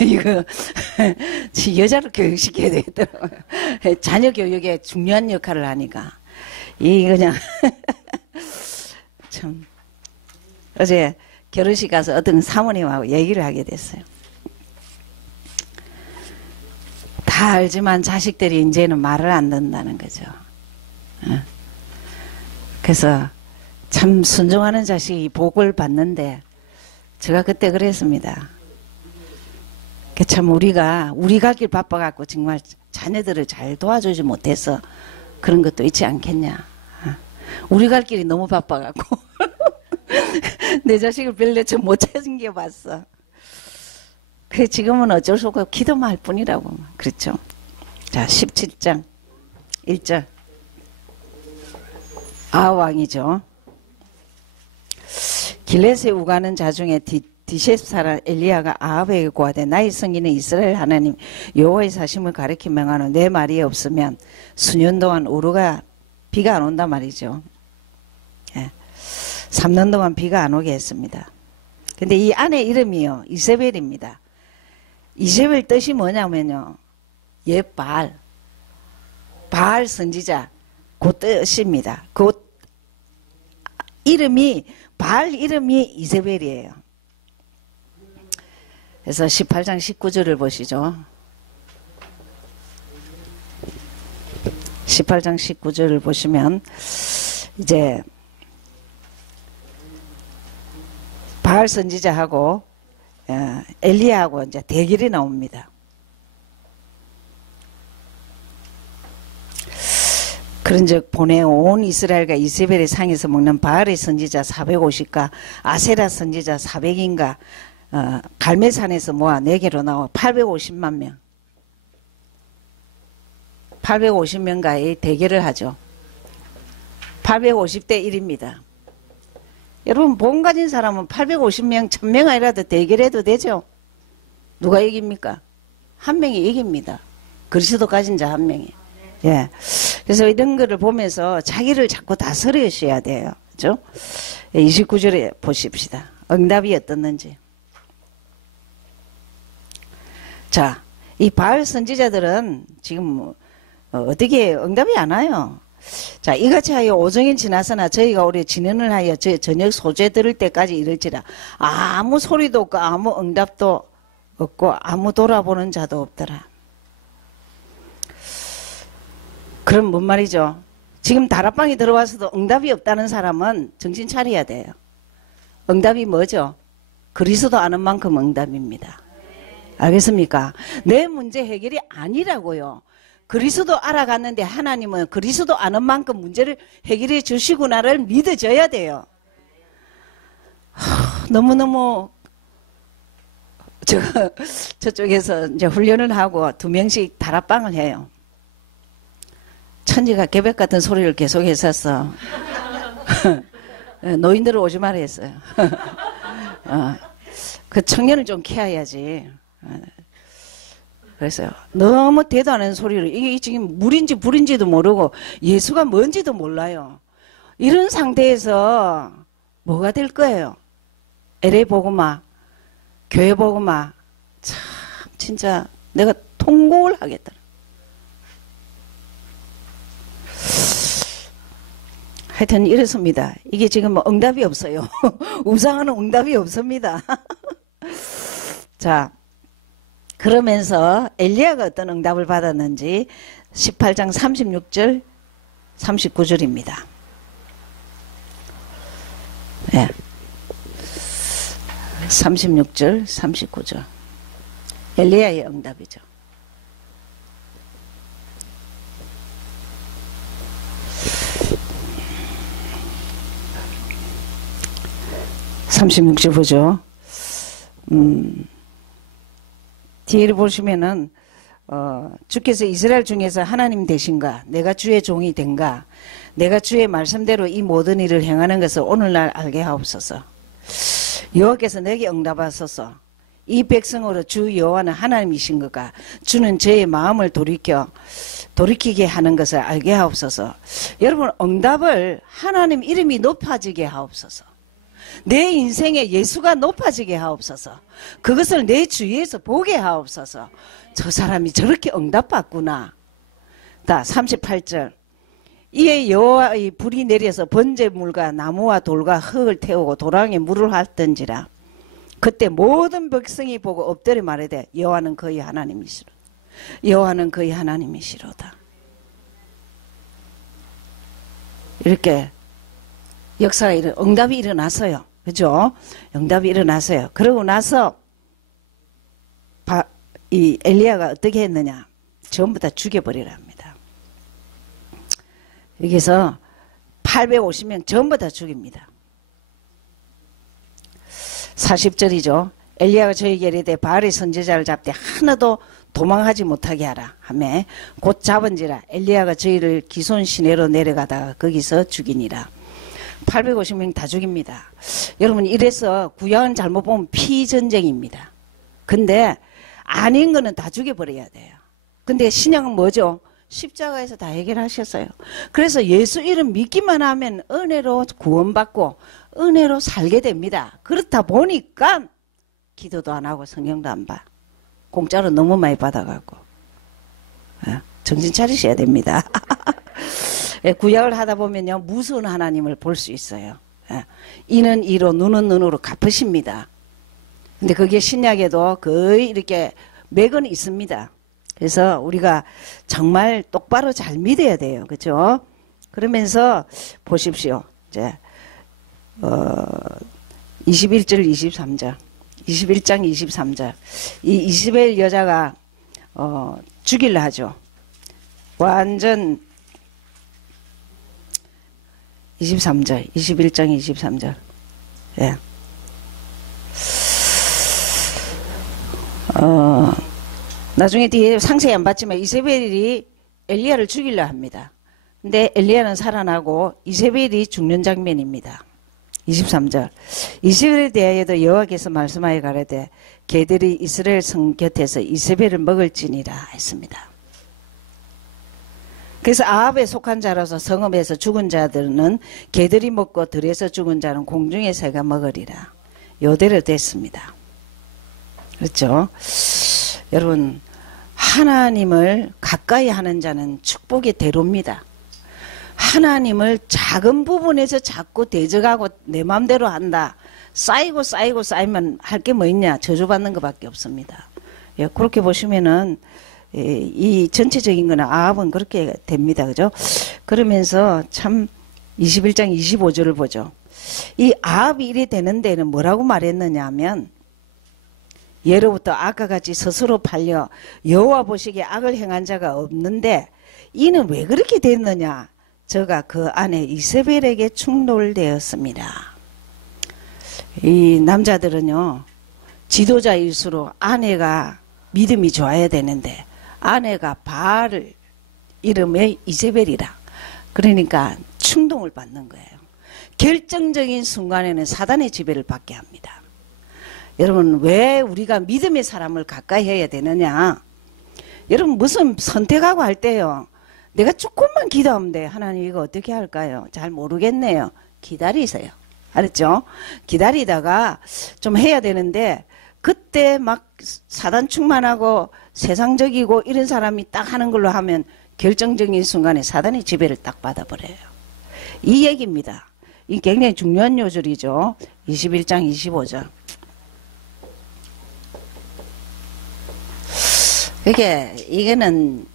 이거, 여자를 교육시켜야 되겠더라고요. 자녀 교육에 중요한 역할을 하니까. 그냥, 참. 어제 결혼식 가서 어떤 사모님하고 얘기를 하게 됐어요. 다 알지만 자식들이 이제는 말을 안 듣는다는 거죠. 그래서 참 순종하는 자식이 복을 받는데, 제가 그때 그랬습니다. 참 우리 갈 길 바빠갖고 정말 자녀들을 잘 도와주지 못해서 그런 것도 있지 않겠냐. 우리 갈 길이 너무 바빠갖고 내 자식을 별로 좀 못 챙겨봤어. 그래 지금은 어쩔 수 없고 기도만 할 뿐이라고. 그렇죠. 자, 17장 1절. 아왕이죠. 길렛에 우가는 자 중에 디셉 사람 엘리야가 아합에게 고하되 나의 성인은 이스라엘 하나님 여호와의 사심을 가리켜 명하노 내 말이 없으면 수년 동안 비가 안 온단 말이죠. 3년 동안 비가 안 오게 했습니다. 근데 이 아내 이름이요 이세벨입니다. 이세벨 뜻이 뭐냐면요 바알 선지자 그 뜻입니다. 그 이름이 바알 이름이 이세벨이에요. 그래서 18장 19절을 보시죠. 18장 19절을 보시면 이제 바알 선지자하고 엘리야하고 이제 대결이 나옵니다. 그런즉 보내 온 이스라엘과 이세벨의 상에서 먹는 바알의 선지자 450과 아세라 선지자 400인가 갈멜산에서 모아 내게로 나와 850만 명 850명과의 대결을 하죠. 850대 1입니다. 여러분 본 가진 사람은 850명 1000명 아니라도 대결해도 되죠. 누가 이깁니까? 한 명이 이깁니다. 그리스도 가진 자 한 명이. 예. 그래서 이런 거를 보면서 자기를 자꾸 다스리셔야 돼요. 그죠? 29절에 보십시다. 응답이 어떻는지. 자, 이 바알 선지자들은 지금 어떻게 응답이 안 와요. 자, 이같이 하여 오정이 지나서나 저희가 올해 진언을 하여 저녁 소재 들을 때까지 이럴지라 아무 소리도 없고 아무 응답도 없고 아무 돌아보는 자도 없더라. 그럼 뭔 말이죠? 지금 다락방에 들어와서도 응답이 없다는 사람은 정신 차려야 돼요. 응답이 뭐죠? 그리스도 아는 만큼 응답입니다. 알겠습니까? 내 문제 해결이 아니라고요. 그리스도 알아갔는데 하나님은 그리스도 아는 만큼 문제를 해결해 주시구나를 믿어줘야 돼요. 너무너무 저쪽에서 이제 훈련을 하고 2명씩 다락방을 해요. 천지가 개벽 같은 소리를 계속 했었어. 노인들은 오지 말아 했어요. 그 청년을 좀 키워야지. 그래서 너무 대도 않은 소리를 이게 지금 물인지 불인지도 모르고 예수가 뭔지도 몰라요. 이런 상태에서 뭐가 될 거예요? LA 복음화, 교회 복음화 참 진짜 내가 통곡을 하겠다. 하여튼 이렇습니다. 이게 지금 뭐 응답이 없어요. 우상하는 응답이 없습니다. 자, 그러면서 엘리야가 어떤 응답을 받았는지 18장 36절 39절입니다. 네. 36절 39절 엘리야의 응답이죠. (36절) 보죠. 뒤를 보시면은 주께서 이스라엘 중에서 하나님 되신가? 내가 주의 종이 된가? 내가 주의 말씀대로 이 모든 일을 행하는 것을 오늘날 알게 하옵소서. 여호와께서 내게 응답하소서. 이 백성으로 주 여호와는 하나님이신 것과 주는 저의 마음을 돌이키게 하는 것을 알게 하옵소서. 여러분 응답을 하나님 이름이 높아지게 하옵소서. 내 인생에 예수가 높아지게 하옵소서. 그것을 내 주위에서 보게 하옵소서. 저 사람이 저렇게 응답받구나. 다 38절. 이에 여호와의 불이 내려서 번제물과 나무와 돌과 흙을 태우고 도랑에 물을 핥던지라. 그때 모든 백성이 보고 엎드려 말하되 여호와는 그의 하나님이시로다. 여호와는 그의 하나님이시로다. 이렇게 역사가 응답이 일어났어요. 그죠? 응답이 일어났어요. 그러고 나서 이 엘리야가 어떻게 했느냐? 전부 다 죽여버리라 합니다. 여기서 850명 전부 다 죽입니다. 40절이죠. 엘리야가 저에게 이르되 바알의 선지자를 잡되 하나도 도망하지 못하게 하라 하매 곧 잡은지라. 엘리야가 저희를 기손 시내로 내려가다가 거기서 죽이니라. 850명 다 죽입니다. 여러분, 이래서 구약은 잘못 보면 피전쟁입니다. 근데 아닌 거는 다 죽여버려야 돼요. 근데 신약은 뭐죠? 십자가에서 다 해결하셨어요. 그래서 예수 이름 믿기만 하면 은혜로 구원받고 은혜로 살게 됩니다. 그렇다 보니까 기도도 안 하고 성경도 안 봐. 공짜로 너무 많이 받아갖고 정신 차리셔야 됩니다. 구약을 하다 보면요, 무서운 하나님을 볼 수 있어요. 이는 이로 눈은 눈으로 갚으십니다. 근데 그게 신약에도 거의 이렇게 맥은 있습니다. 그래서 우리가 정말 똑바로 잘 믿어야 돼요. 그죠? 그러면서 보십시오. 이제 21절 23절 21장 23절 이 이스라엘 여자가 죽이려 하죠. 완전 23절 21장 23절 예. 나중에 뒤에 상세히 안 봤지만 이세벨이 엘리야를 죽이려 합니다. 근데 엘리야는 살아나고 이세벨이 죽는 장면입니다. 23절 이세벨에 대하여도 여호와께서 말씀하여 가라되 개들이 이스라엘 성 곁에서 이세벨을 먹을지니라 했습니다. 그래서 아합에 속한 자로서 성읍에서 죽은 자들은 개들이 먹고 들에서 죽은 자는 공중의 새가 먹으리라. 요대로 됐습니다. 그렇죠? 여러분, 하나님을 가까이 하는 자는 축복의 대로입니다. 하나님을 작은 부분에서 자꾸 대적하고 내 마음대로 한다. 쌓이고 쌓이면 할 게 뭐 있냐? 저주받는 것밖에 없습니다. 예, 그렇게 보시면은 이 전체적인 거는 아합은 그렇게 됩니다. 그죠? 그러면서 참 21장 25절을 보죠. 이 아합이 이래 되는 데는 뭐라고 말했느냐 하면 예로부터 악과 같이 스스로 팔려 여호와 보시기에 악을 행한 자가 없는데 이는 왜 그렇게 됐느냐? 저가 그 아내 이세벨에게 충돌되었습니다. 이 남자들은요, 지도자일수록 아내가 믿음이 좋아야 되는데 아내가 바알 이름의 이세벨이라. 그러니까 충동을 받는 거예요. 결정적인 순간에는 사단의 지배를 받게 합니다. 여러분, 왜 우리가 믿음의 사람을 가까이 해야 되느냐? 여러분, 무슨 선택하고 할 때요, 내가 조금만 기도하면 돼. 하나님 이거 어떻게 할까요? 잘 모르겠네요. 기다리세요. 알았죠? 기다리다가 좀 해야 되는데 그때 막 사단 충만하고 세상적이고 이런 사람이 딱 하는 걸로 하면 결정적인 순간에 사단의 지배를 딱 받아버려요. 이 얘기입니다. 이 굉장히 중요한 요절이죠. 21장 25절. 이게는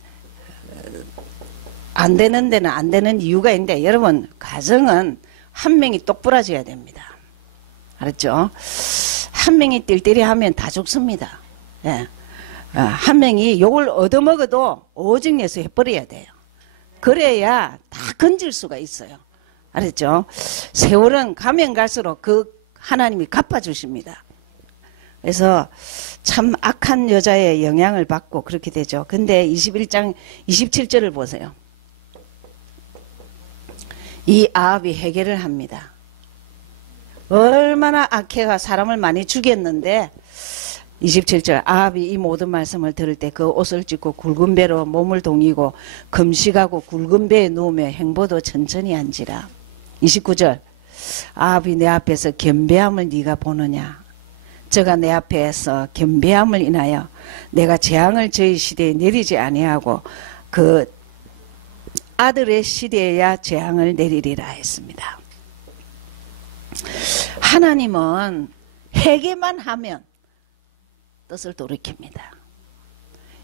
안 되는 데는 안 되는 이유가 있는데, 여러분, 가정은 한 명이 똑부러져야 됩니다. 알았죠? 한 명이 띨띨이 하면 다 죽습니다. 예. 한 명이 욕을 얻어먹어도 오직 예수 해버려야 돼요. 그래야 다 건질 수가 있어요. 알았죠? 세월은 가면 갈수록 그 하나님이 갚아주십니다. 그래서 참 악한 여자의 영향을 받고 그렇게 되죠. 근데 21장 27절을 보세요. 이 아합이 해결을 합니다. 얼마나 악해가 사람을 많이 죽였는데 27절 아합이 이 모든 말씀을 들을 때 그 옷을 찢고 굵은 배로 몸을 동이고 금식하고 굵은 배에 누우며 행보도 천천히 한지라. 29절 아합이 내 앞에서 겸비함을 네가 보느냐. 저가 내 앞에서 겸비함을 인하여 내가 재앙을 저희 시대에 내리지 아니하고 그 아들의 시대에야 재앙을 내리리라 했습니다. 하나님은 회개만 하면 뜻을 돌이킵니다.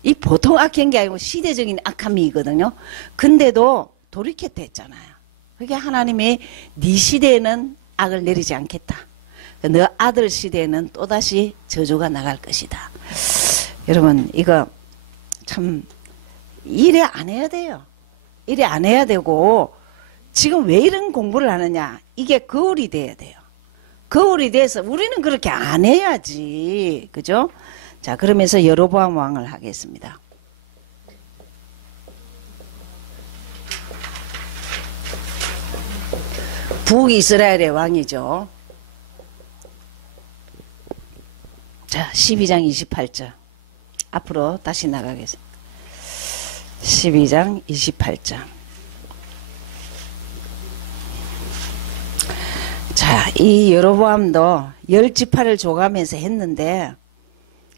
이 보통 악한 게 아니고 시대적인 악함이거든요. 근데도 돌이켰다 했잖아요. 그게 하나님이 네 시대에는 악을 내리지 않겠다. 너 아들 시대에는 또다시 저주가 나갈 것이다. 여러분 이거 참 이래 안 해야 돼요. 이래 안 해야 되고 지금 왜 이런 공부를 하느냐. 이게 거울이 돼야 돼요. 거울이 돼서 우리는 그렇게 안 해야지. 그죠? 자, 그러면서 여로보암 왕을 하겠습니다. 북이스라엘의 왕이죠. 자, 12장 28절. 앞으로 다시 나가겠습니다. 12장 28절. 자, 이 여로보암도 10지파를 줘가면서 했는데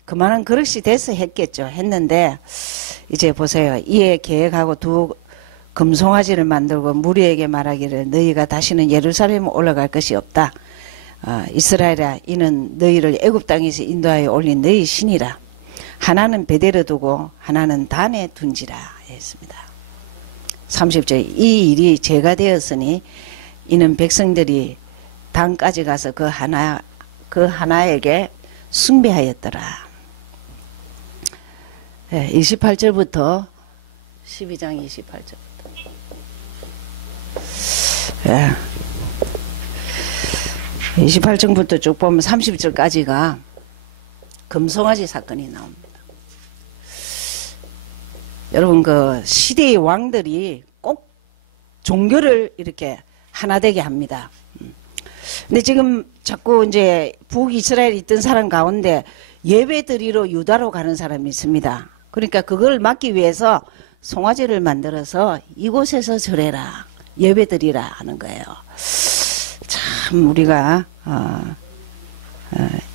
그만한 그릇이 돼서 했겠죠. 했는데 이제 보세요. 이에 계획하고 두 금송아지를 만들고 무리에게 말하기를 너희가 다시는 예루살렘에 올라갈 것이 없다. 이스라엘아 이는 너희를 애굽 땅에서 인도하여 올린 너희 신이라. 하나는 베델에 두고 하나는 단에 둔지라 했습니다. 30절 이 일이 죄가 되었으니 이는 백성들이 단까지 가서 그 하나에게 숭배하였더라. 28절부터 12장 28절부터 28절부터 쭉 보면 30절까지가 금송아지 사건이 나옵니다. 여러분 그 시대의 왕들이 꼭 종교를 이렇게 하나 되게 합니다. 근데 지금 자꾸 이제 북이스라엘에 있던 사람 가운데 예배 드리러 유다로 가는 사람이 있습니다. 그러니까 그걸 막기 위해서 송아지를 만들어서 이곳에서 절해라, 예배 드리라 하는 거예요. 참 우리가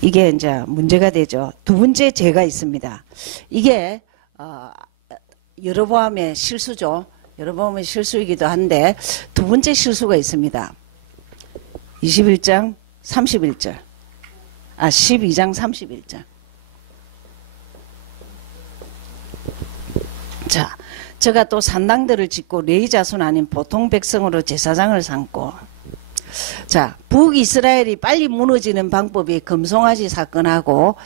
이게 이제 문제가 되죠. 두 번째 죄가 있습니다. 이게 여로보암의 실수죠. 여로보암의 실수이기도 한데 두 번째 실수가 있습니다. 21장 31절. 12장 31절. 자, 저가 또 산당들을 짓고 레위 자손 아닌 보통 백성으로 제사장을 삼고. 자, 북이스라엘이 빨리 무너지는 방법이 금송아지 사건하고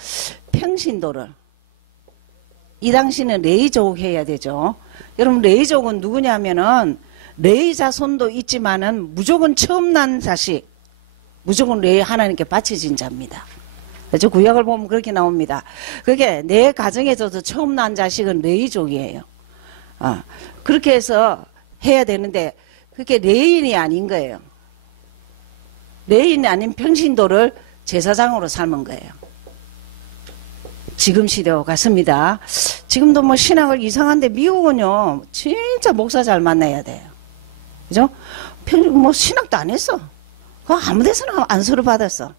평신도를. 이 당시는 레위족 해야 되죠. 여러분 레위족은 누구냐면은 레위 자손도 있지만은 무조건 처음 난 자식, 무조건 레위 하나님께 바쳐진 자입니다. 저 구약을 보면 그렇게 나옵니다. 그게 내 가정에서도 처음 난 자식은 레위족이에요. 그렇게 해서 해야 되는데 그게 레위인이 아닌 거예요. 레위인이 아닌 평신도를 제사장으로 삼은 거예요. 지금 시대와 같습니다. 지금도 뭐 신학을 이상한데 미국은요 진짜 목사 잘 만나야 돼요. 그죠? 뭐 신학도 안 했어. 그 아무 데서나 안수를 받았어.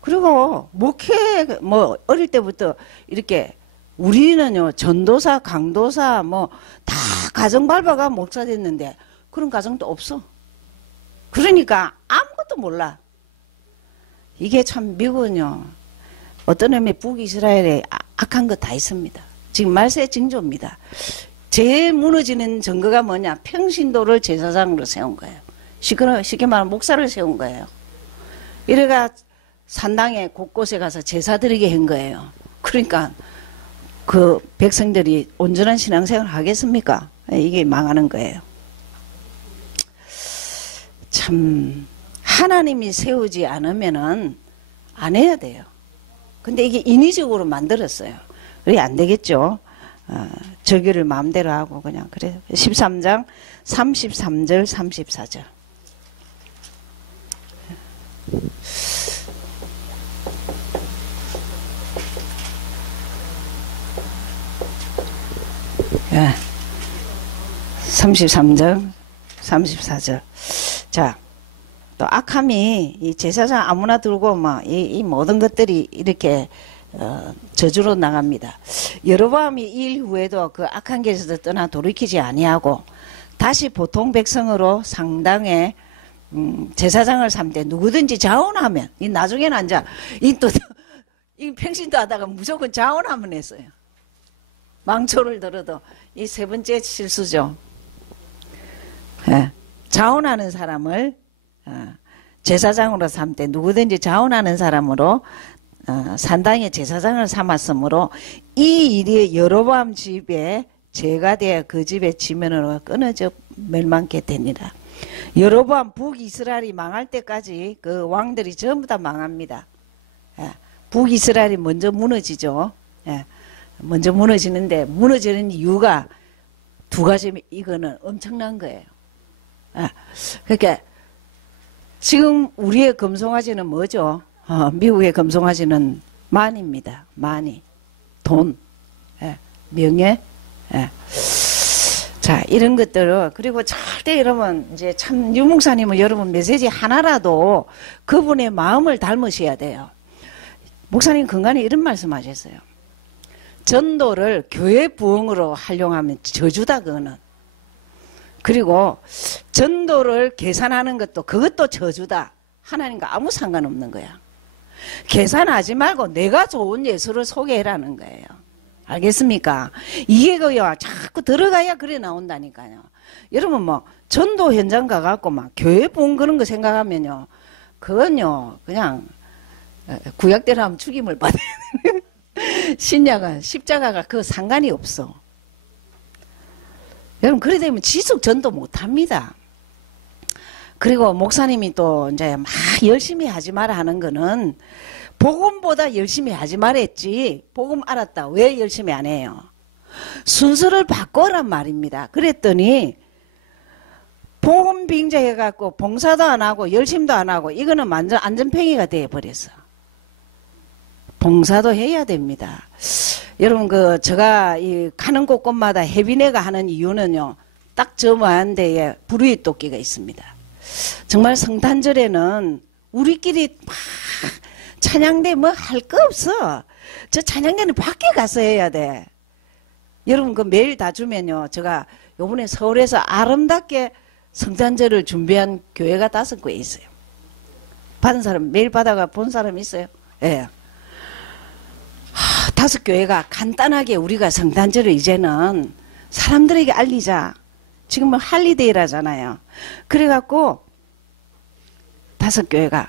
그리고 목회 뭐 어릴 때부터 이렇게 우리는요 전도사 강도사 뭐 다 가정 밟아가 목사 됐는데 그런 가정도 없어. 그러니까 아무것도 몰라. 이게 참 미국은요 어떤 의미 북이스라엘에 악한 거 다 있습니다. 지금 말세 징조입니다. 제일 무너지는 증거가 뭐냐? 평신도를 제사장으로 세운 거예요. 쉽게 말하면 목사를 세운 거예요. 이래가 산당에 곳곳에 가서 제사 드리게 한 거예요. 그러니까 그 백성들이 온전한 신앙생활을 하겠습니까? 이게 망하는 거예요. 참 하나님이 세우지 않으면은 안 해야 돼요. 근데 이게 인위적으로 만들었어요. 그래 안 되겠죠. 절기를 마음대로 하고 그냥 그래. 13장 33절 34절. 예. 33절 34절. 자, 또 악함이 이 제사장 아무나 들고 막 이 모든 것들이 이렇게 저주로 나갑니다. 여로보암이 이 일 후에도 그 악한 길에서 떠나 돌이키지 아니하고 다시 보통 백성으로 상당의 제사장을 삼되 누구든지 자원하면 이 나중에는 앉아 이 평신도 하다가 무조건 자원하면 했어요. 망초를 들어도 이 세 번째 실수죠. 예, 자원하는 사람을 제사장으로 삼되 누구든지 자원하는 사람으로 산당의 제사장을 삼았으므로 이 일이 여로보암 집에 죄가 되어 그 집의 지면으로 끊어져 멸망케 됩니다. 여로보암 북이스라엘이 망할 때까지 그 왕들이 전부 다 망합니다. 예, 북이스라엘이 먼저 무너지죠. 예, 먼저 무너지는데 무너지는 이유가 두 가지. 이거는 엄청난 거예요. 예, 그러니까 지금 우리의 금송아지는 뭐죠? 미국의 금송아지는 만입니다. 많이 돈, 예, 명예. 예. 자, 이런 것들을, 그리고 절대 여러분, 이제 참, 유목사님은 여러분 메시지 하나라도 그분의 마음을 닮으셔야 돼요. 목사님 근간에 이런 말씀 하셨어요. 전도를 교회 부흥으로 활용하면 저주다, 그거는. 그리고 전도를 계산하는 것도, 그것도 저주다. 하나님과 아무 상관없는 거야. 계산하지 말고 내가 좋은 예수를 소개해라는 거예요. 알겠습니까? 이게 그요, 자꾸 들어가야 그래 나온다니까요. 여러분 뭐 전도 현장 가갖고 막 교회 본 그런 거 생각하면요, 그건요 그냥 구약대로 하면 죽임을 받아야 돼. 신약은 십자가가 그 상관이 없어. 여러분 그래 되면 지속 전도 못합니다. 그리고 목사님이 또 이제 막 열심히 하지 마라 하는 거는 복음보다 열심히 하지 말랬지. 복음 알았다. 왜 열심히 안 해요? 순서를 바꿔란 말입니다. 그랬더니 복음 빙자해갖고 봉사도 안 하고 열심도 안 하고 이거는 완전 안전팽이가 되어버렸어. 봉사도 해야 됩니다. 여러분 제가 이 가는 곳곳마다 해비네가 하는 이유는요, 딱 저 많은 데에 불의 토끼가 있습니다. 정말 성탄절에는 우리끼리 막 찬양대 뭐 할 거 없어. 저 찬양대는 밖에 가서 해야 돼. 여러분 매일 다 주면요, 제가 요번에 서울에서 아름답게 성탄절을 준비한 교회가 5개 있어요. 받은 사람 매일 받아가 본 사람 있어요? 예. 5교회가 간단하게 우리가 성탄절을 이제는 사람들에게 알리자. 지금은 할리데이라잖아요. 그래갖고 5교회가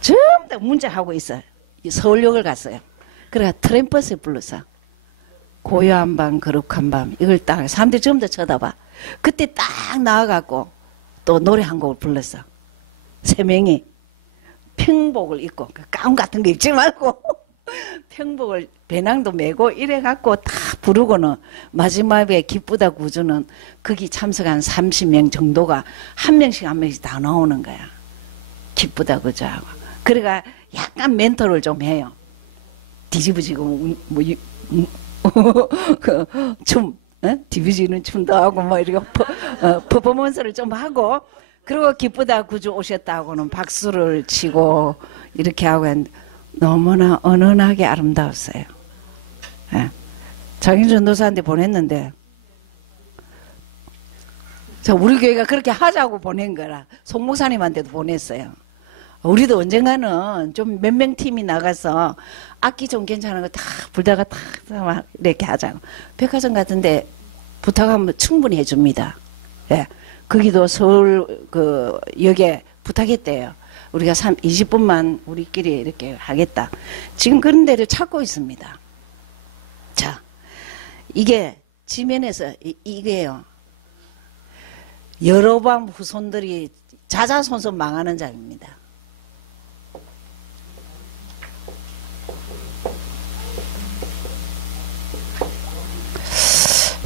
전부 다 문자하고 있어요. 서울역을 갔어요. 그래가 트램버스에 불렀어. 고요한 밤 거룩한 밤 이걸 딱 사람들이 전부 다 쳐다봐. 그때 딱 나와갖고 또 노래 한 곡을 불렀어. 3명이 평복을 입고 가운 같은 거 입지 말고 평복을 배낭도 메고 이래갖고 다 부르고는 마지막에 기쁘다 구주는 거기 참석한 30명 정도가 한 명씩 한 명씩 다 나오는 거야. 기쁘다 구주하고. 그래가 약간 멘토를 좀 해요. 뒤집어지고 춤, 뒤집어지는 춤도 하고 뭐 이렇게 퍼포먼스를 좀 하고, 그리고 기쁘다 구주 오셨다고는 박수를 치고 이렇게 하고 했는데 너무나 은은하게 아름다웠어요. 예. 장인 전도사한테 보냈는데, 우리 교회가 그렇게 하자고 보낸 거라 송 목사님한테도 보냈어요. 우리도 언젠가는 좀 몇 명 팀이 나가서 악기 좀 괜찮은 거 다 불다가 다 이렇게 하자고. 백화점 같은데 부탁하면 충분히 해줍니다. 예. 거기도 서울 역에 부탁했대요. 우리가 20분만 우리끼리 이렇게 하겠다. 지금 그런 데를 찾고 있습니다. 자, 이게 지면에서 이게요. 여로보암 후손들이 자자손손 망하는 장입니다.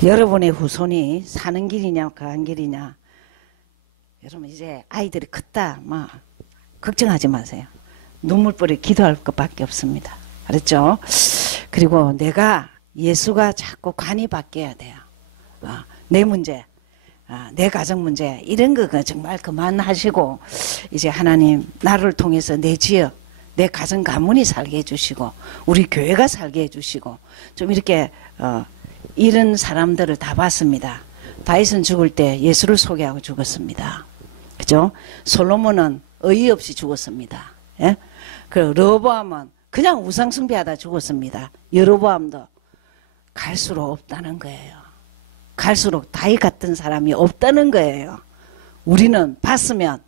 여러분의 후손이 사는 길이냐 가는 길이냐, 여러분 이제 아이들이 컸다 뭐 걱정하지 마세요. 눈물뿌리 기도할 것밖에 없습니다. 알았죠? 그리고 내가 예수가 자꾸 관이 바뀌어야 돼요. 내 문제, 내 가정 문제 이런 거 정말 그만하시고 이제 하나님 나를 통해서 내 지역 내 가정 가문이 살게 해주시고 우리 교회가 살게 해주시고 좀 이렇게 이런 사람들을 다 봤습니다. 다윗은 죽을 때 예수를 소개하고 죽었습니다. 그죠? 솔로몬은 어이없이 죽었습니다. 예? 그 르호보암은 그냥 우상 숭배하다 죽었습니다. 여로보암도 갈수록 없다는 거예요. 갈수록 다윗 같은 사람이 없다는 거예요. 우리는 봤으면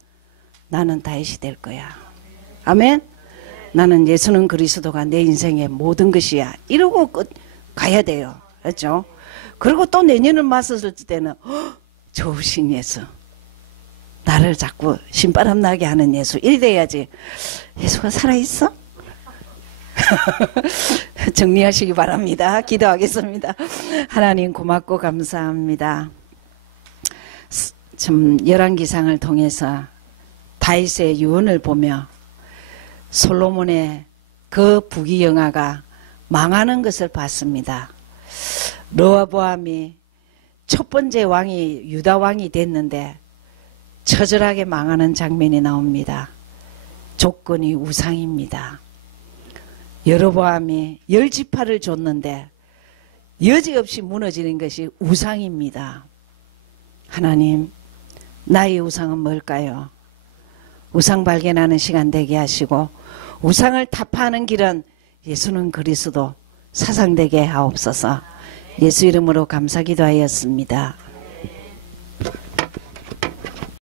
나는 다윗이 될 거야. 아멘. 나는 예수는 그리스도가 내 인생의 모든 것이야. 이러고 가야 돼요. 그렇죠? 그리고 또 내년을 맞섰을 때는 좋으신 예수. 나를 자꾸 신바람 나게 하는 예수. 이래야지. 예수가 살아있어? 정리하시기 바랍니다. 기도하겠습니다. 하나님 고맙고 감사합니다. 참 열왕기상을 통해서 다윗의 유언을 보며 솔로몬의 그 부귀영화가 망하는 것을 봤습니다. 르호보암이 첫 번째 왕이 유다 왕이 됐는데 처절하게 망하는 장면이 나옵니다. 조건이 우상입니다. 여로보암이 10지파를 줬는데 여지없이 무너지는 것이 우상입니다. 하나님, 나의 우상은 뭘까요? 우상 발견하는 시간 되게 하시고 우상을 타파하는 길은 예수는 그리스도 사상되게 하옵소서. 예수 이름으로 감사 기도하였습니다.